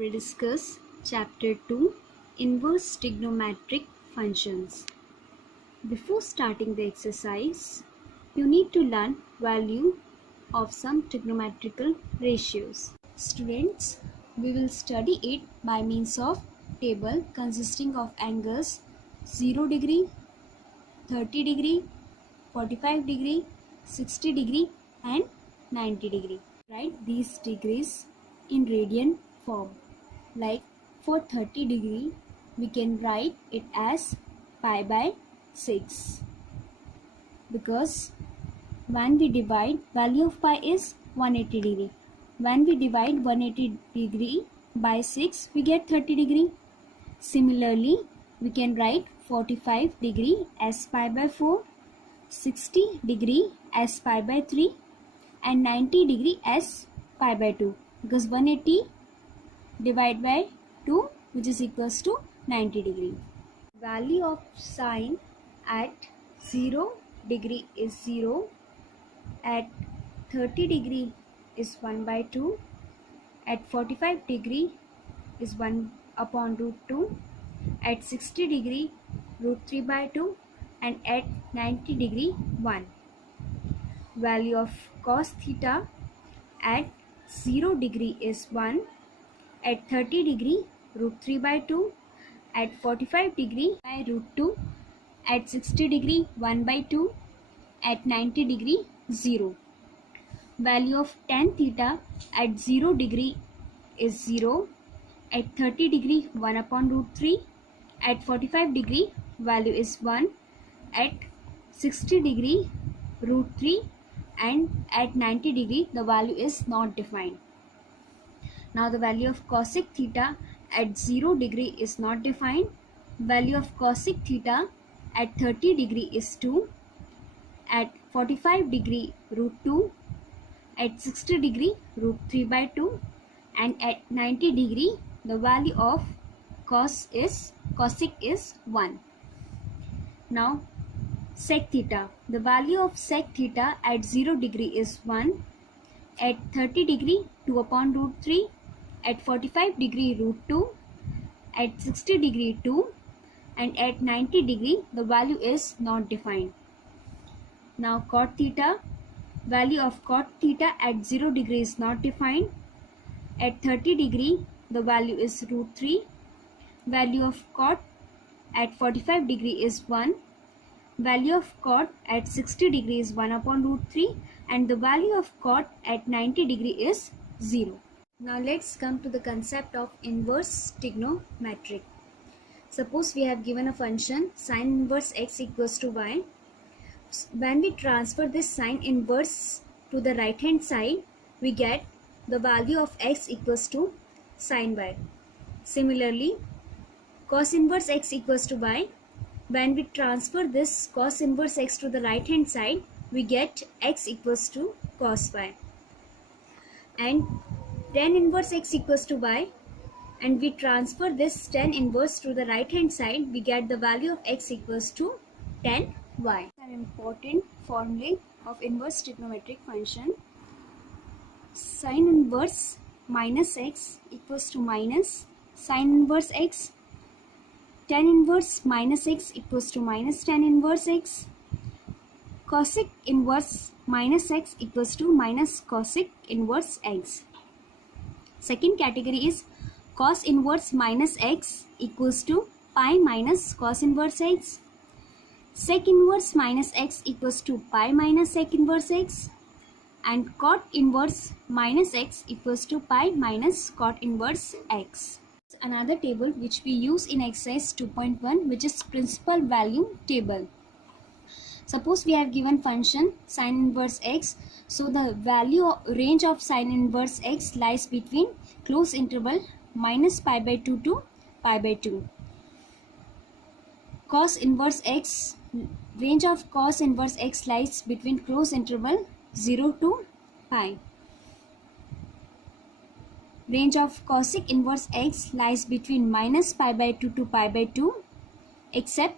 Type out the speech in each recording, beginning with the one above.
we'll discuss Chapter 2 Inverse Trigonometric Functions. Before starting the exercise, you need to learn value of some trigonometrical ratios. Students, we will study it by means of table consisting of angles 0 degree, 30 degree, 45 degree, 60 degree and 90 degree. Write these degrees in radian form. Like for 30 degree, we can write it as pi by 6, because when we divide, value of pi is 180 degree. When we divide 180 degree by 6, we get 30 degree. Similarly, we can write 45 degree as pi by 4, 60 degree as pi by 3 and 90 degree as pi by 2, because 180 divided by 2, which is equals to 90 degree. Value of sine at 0 degree is 0, at 30 degree is 1 by 2, at 45 degree is 1 upon root 2, at 60 degree root 3 by 2 and at 90 degree 1. Value of cos theta at 0 degree is 1, at 30 degree root 3 by 2, at 45 degree by root 2, at 60 degree 1 by 2, at 90 degree 0. Value of tan theta at 0 degree is 0, at 30 degree 1 upon root 3, at 45 degree value is 1, at 60 degree root 3 and at 90 degree the value is not defined. Now the value of cosec theta at 0 degree is not defined. Value of cosec theta at 30 degree is 2, at 45 degree root 2, at 60 degree root 3 by 2 and at 90 degree the value of cosec is 1. Now sec theta. The value of sec theta at 0 degree is 1, at 30 degree 2 upon root 3, at 45 degree root 2, at 60 degree 2 and at 90 degree the value is not defined. Now cot theta. Value of cot theta at 0 degree is not defined. At 30 degree the value is root 3. Value of cot at 45 degree is 1. Value of cot at 60 degree is 1 upon root 3 and the value of cot at 90 degree is 0. Now let's come to the concept of inverse trigonometric. Suppose we have given a function sin inverse x equals to y. When we transfer this sin inverse to the right hand side, we get the value of x equals to sin y. Similarly, cos inverse x equals to y. When we transfer this cos inverse x to the right hand side, we get x equals to cos y. And tan inverse x equals to y, and we transfer this tan inverse to the right hand side, we get the value of x equals to tan y. An important formula of inverse trigonometric function. Sin inverse minus x equals to minus sin inverse x. Tan inverse minus x equals to minus tan inverse x. Cosec inverse minus x equals to minus cosec inverse x. Second category is cos inverse minus x equals to pi minus cos inverse x. Sec inverse minus x equals to pi minus sec inverse x. And cot inverse minus x equals to pi minus cot inverse x. Another table which we use in exercise 2.1, which is principal value table. Suppose we have given function sin inverse x. So the value range of sin inverse x lies between close interval minus pi by 2 to pi by 2. Cos inverse x, range of cos inverse x lies between close interval 0 to pi. Range of cosec inverse x lies between minus pi by 2 to pi by 2 except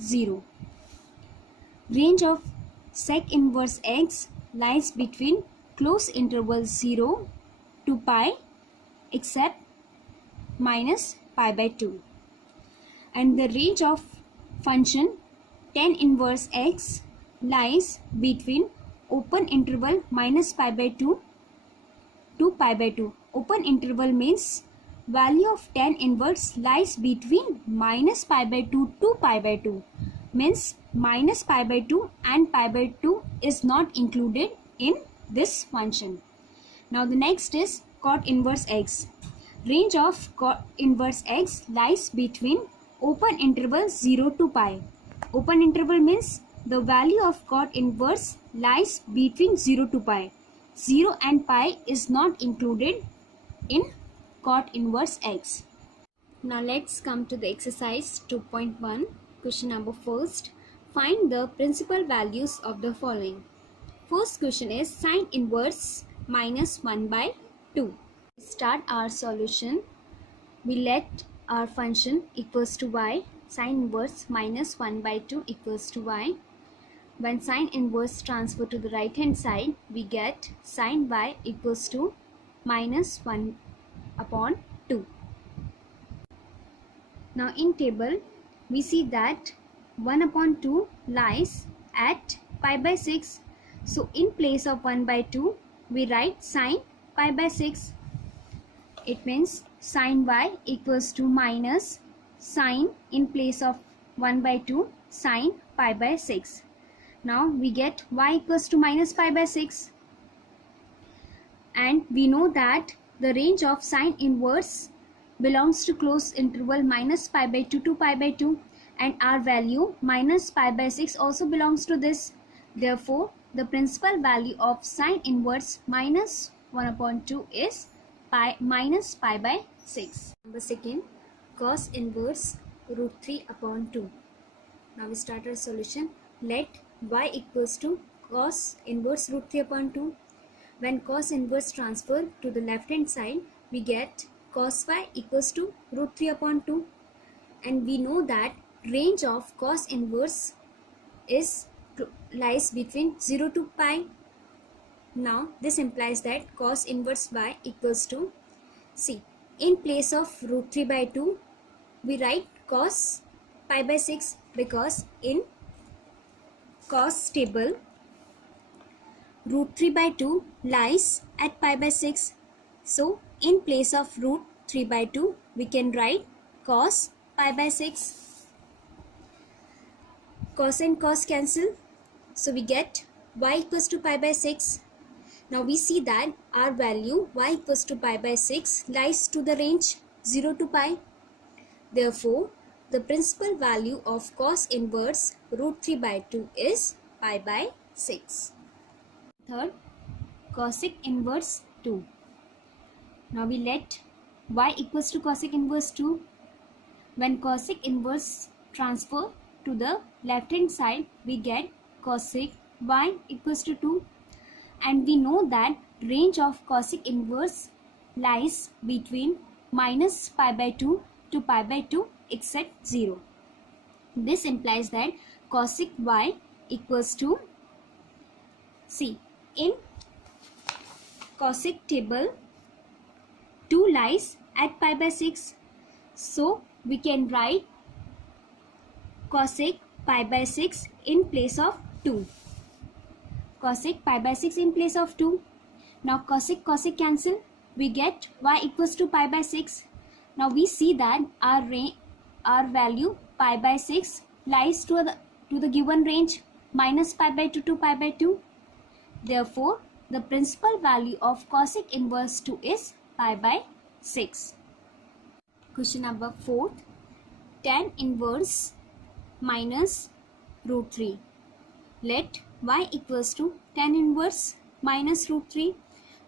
0. Range of sec inverse x lies between close interval 0 to pi except minus pi by 2. And the range of function tan inverse x lies between open interval minus pi by 2 to pi by 2. Open interval means value of tan inverse lies between minus pi by 2 to pi by 2. Means minus pi by 2 and pi by 2 is not included in this function. Now the next is cot inverse x. Range of cot inverse x lies between open interval 0 to pi. Open interval means the value of cot inverse lies between 0 to pi. 0 and pi is not included in cot inverse x. Now let's come to the exercise 2.1. Question number first. Find the principal values of the following. First question is sine inverse minus 1 by 2. Start our solution. We let our function equals to y. Sine inverse minus 1 by 2 equals to y. When sine inverse transfer to the right hand side, we get sine y equals to minus 1 upon 2. Now in table, we see that 1 upon 2 lies at pi by 6. So in place of 1 by 2, we write sine pi by 6. It means sine y equals to minus sine in place of 1 by 2 sine pi by 6. Now we get y equals to minus pi by 6. And we know that the range of sine inverse belongs to closed interval minus pi by 2 to pi by 2. And our value minus pi by 6 also belongs to this. Therefore, the principal value of sine inverse minus 1 upon 2 is minus pi by 6. Number second, cos inverse root 3 upon 2. Now we start our solution. Let y equals to cos inverse root 3 upon 2. When cos inverse transfer to the left hand side, we get cos y equals to root 3 upon 2. And we know that range of cos inverse lies between 0 to pi. Now this implies that cos inverse y equals to, see, in place of root 3 by 2, we write cos pi by 6 because in cos table root 3 by 2 lies at pi by 6. So in place of root 3 by 2, we can write cos pi by 6. Cos and cos cancel. So we get y equals to pi by 6. Now we see that our value y equals to pi by 6 lies to the range 0 to pi. Therefore, the principal value of cos inverse root 3 by 2 is pi by 6. Third, cosec inverse 2. Now we let y equals to cosec inverse 2. When cosec inverse transfer to the left hand side, we get cosec y equals to 2. And we know that range of cosec inverse lies between minus pi by 2 to pi by 2 except 0. This implies that cosec y equals to, see, in cosec table 2 lies at pi by 6. So we can write cosec pi by 6 in place of 2. Cosec pi by 6 in place of 2. Now cosec cancel. We get y equals to pi by 6. Now we see that our value pi by 6 lies to the given range minus pi by 2 to pi by 2. Therefore, the principal value of cosec inverse 2 is pi by 6. Question number 4. Tan inverse minus root 3. Let y equals to tan inverse minus root 3.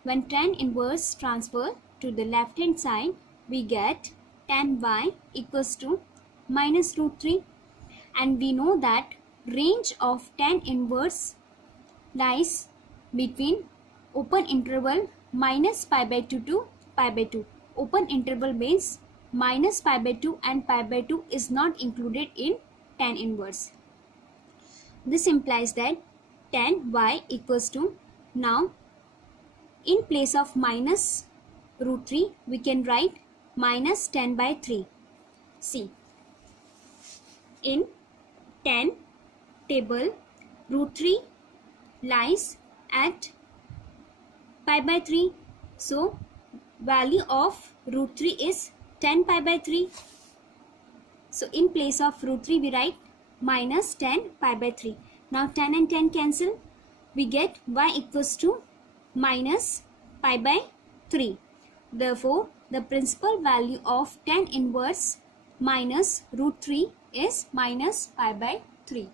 When tan inverse transfer to the left hand side, we get tan y equals to minus root 3. And we know that range of tan inverse lies between open interval minus pi by 2 to pi by 2. Open interval means minus pi by 2 and pi by 2 is not included in tan inverse. This implies that tan y equals to, now in place of minus root 3, we can write minus 10 by 3. See, in 10 table, root 3 lies at pi by 3. So, value of root 3 is 10 pi by 3. So, in place of root 3, we write minus 10 pi by 3. Now, 10 and 10 cancel. We get y equals to minus pi by 3. Therefore, the principal value of tan inverse minus root 3 is minus pi by 3.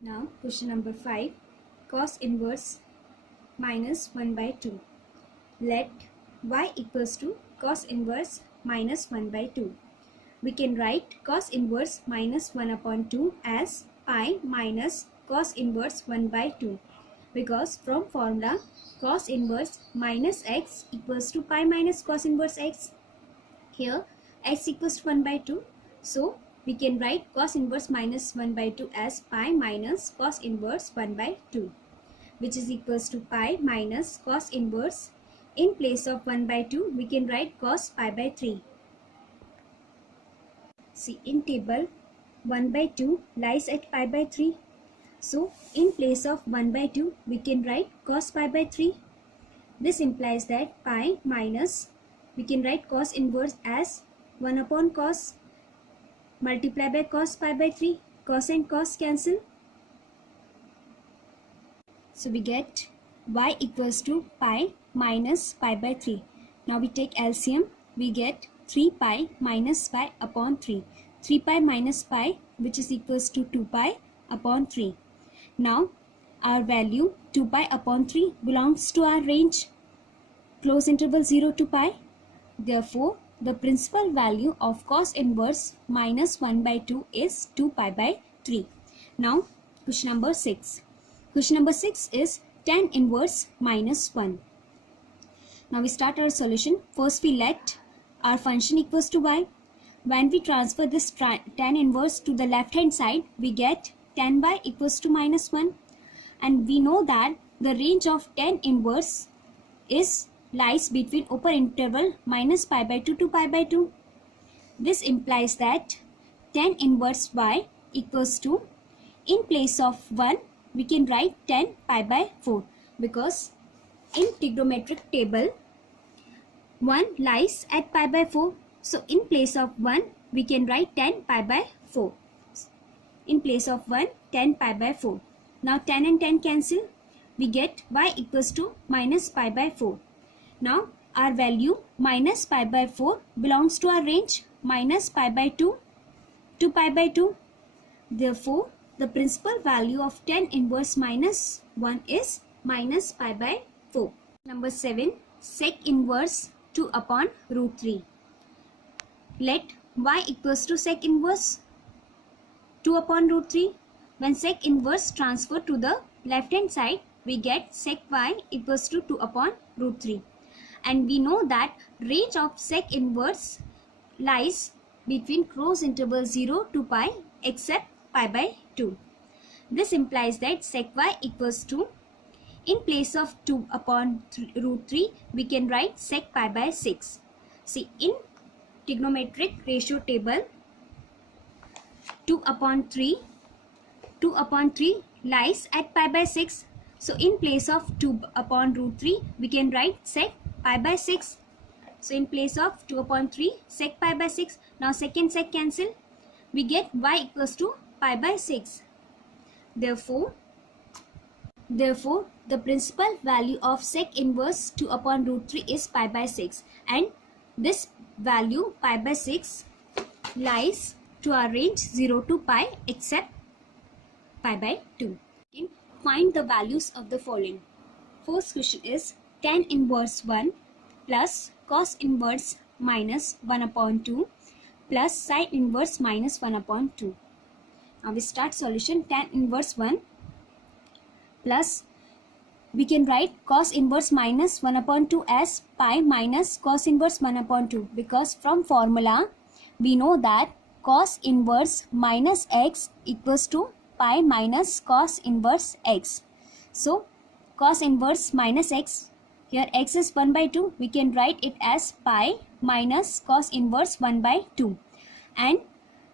Now, question number 5. Cos inverse minus 1 by 2. Let y equals to cos inverse minus 1 by 2. We can write cos inverse minus 1 upon 2 as pi minus cos inverse 1 by 2, because from formula cos inverse minus x equals to pi minus cos inverse x. Here x equals to 1 by 2, so we can write cos inverse minus 1 by 2 as pi minus cos inverse 1 by 2, which is equals to pi minus cos inverse. In place of 1 by 2, we can write cos pi by 3. See, in table 1 by 2 lies at pi by 3. So, in place of 1 by 2, we can write cos pi by 3. This implies that pi minus, we can write cos inverse as 1 upon cos multiplied by cos pi by 3. Cos and cos cancel. So, we get y equals to pi minus pi by 3. Now, we take LCM. We get 3 pi minus pi upon 3. 3 pi minus pi, which is equals to 2 pi upon 3. Now, our value 2 pi upon 3 belongs to our range close interval 0 to pi. Therefore, the principal value of cos inverse minus 1 by 2 is 2 pi by 3. Now, question number 6. Question number 6 is tan inverse minus 1. Now, we start our solution. First, we let our function equals to y. When we transfer this tan inverse to the left hand side, we get tan y equals to minus 1. And we know that the range of tan inverse lies between upper interval minus pi by 2 to pi by 2. This implies that tan inverse y equals to, in place of 1, we can write tan pi by 4, because in trigonometric table 1 lies at pi by 4. So, in place of 1, we can write tan pi by 4. In place of 1, tan pi by 4. Now, tan and tan cancel. We get y equals to minus pi by 4. Now, our value minus pi by 4 belongs to our range minus pi by 2 to pi by 2. Therefore, the principal value of tan inverse minus 1 is minus pi by 4. Number 7. Sec inverse 2 upon root 3. Let y equals to sec inverse 2 upon root 3. When sec inverse transferred to the left hand side, we get sec y equals to 2 upon root 3. And we know that range of sec inverse lies between close interval 0 to pi except pi by 2. This implies that sec y equals to, in place of 2 upon root 3, we can write sec pi by 6. See, in trigonometric ratio table, 2 upon 3 lies at pi by 6. So, in place of 2 upon root 3, we can write sec pi by 6. So, in place of 2 upon 3, sec pi by 6. Now, sec and sec cancel. We get y equals to pi by 6. Therefore, the principal value of sec inverse 2 upon root 3 is pi by 6. And this value pi by 6 lies to our range 0 to pi except pi by 2. Find the values of the following. First question is tan inverse 1 plus cos inverse minus 1 upon 2 plus sin inverse minus 1 upon 2. Now we start solution. Tan inverse 1 plus, we can write cos inverse minus 1 upon 2 as pi minus cos inverse 1 upon 2, because from formula we know that cos inverse minus x equals to pi minus cos inverse x. So, cos inverse minus x Here x is 1 by 2. We can write it as pi minus cos inverse 1 by 2 and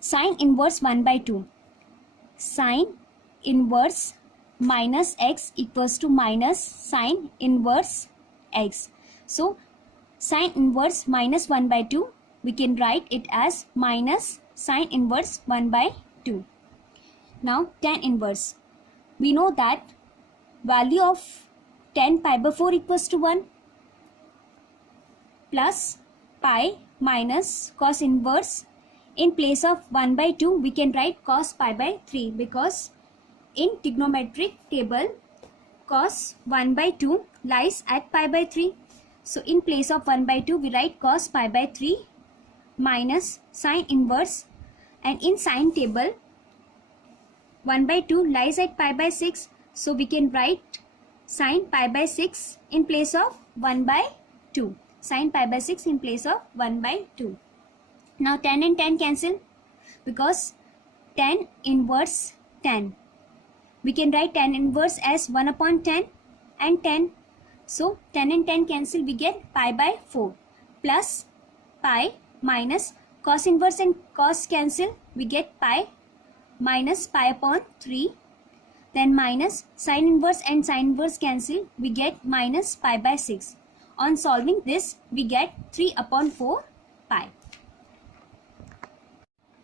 sine inverse 1 by 2. Sine inverse minus x equals to minus sine inverse x. So sine inverse minus 1 by 2, we can write it as minus sine inverse 1 by 2. Now tan inverse. We know that value of tan pi by 4 equals to 1 plus pi minus cos inverse. In place of 1 by 2, we can write cos pi by 3 because in trigonometric table, cos 1 by 2 lies at pi by 3. So in place of 1 by 2, we write cos pi by 3 minus sine inverse, and in sine table, 1 by 2 lies at pi by 6. So we can write sine pi by 6 in place of 1 by 2. Sine pi by 6 in place of 1 by 2. Now tan and tan cancel because tan inverse tan. We can write tan inverse as 1 upon tan and tan. So tan and tan cancel, we get pi by 4 plus pi minus cos inverse and cos cancel, we get pi minus pi upon 3. Then minus sine inverse and sine inverse cancel, we get minus pi by 6. On solving this, we get 3 upon 4 pi.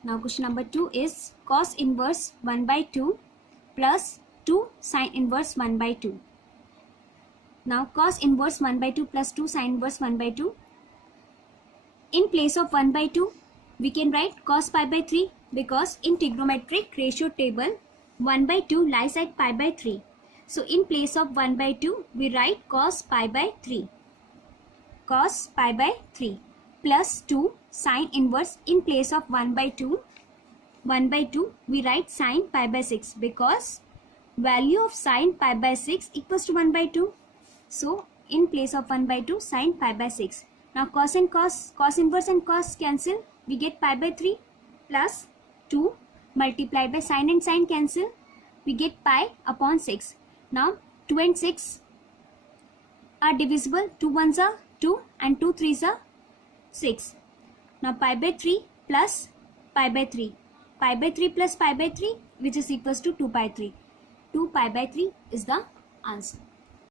Now question number 2 is cos inverse 1 by 2 plus 2 sine inverse 1 by 2. Now cos inverse 1 by 2 plus 2 sine inverse 1 by 2. In place of 1 by 2, we can write cos pi by 3 because in trigonometric ratio table, 1 by 2 lies at pi by 3. So in place of 1 by 2, we write cos pi by 3. Cos pi by 3 plus 2 sine inverse. In place of 1 by 2, we write sine pi by 6 because value of sine pi by 6 equals to 1 by 2. So in place of 1 by 2, sine pi by 6. Now cos inverse and cos cancel, we get pi by 3 plus 2 multiplied by sine and sine cancel, we get pi upon 6. Now 2 and 6 are divisible. 2 ones are 2 and 2 threes are 6. Now pi by 3 plus pi by 3. Pi by 3 plus pi by 3, which is equals to 2 pi 3. 2 pi by 3 is the answer.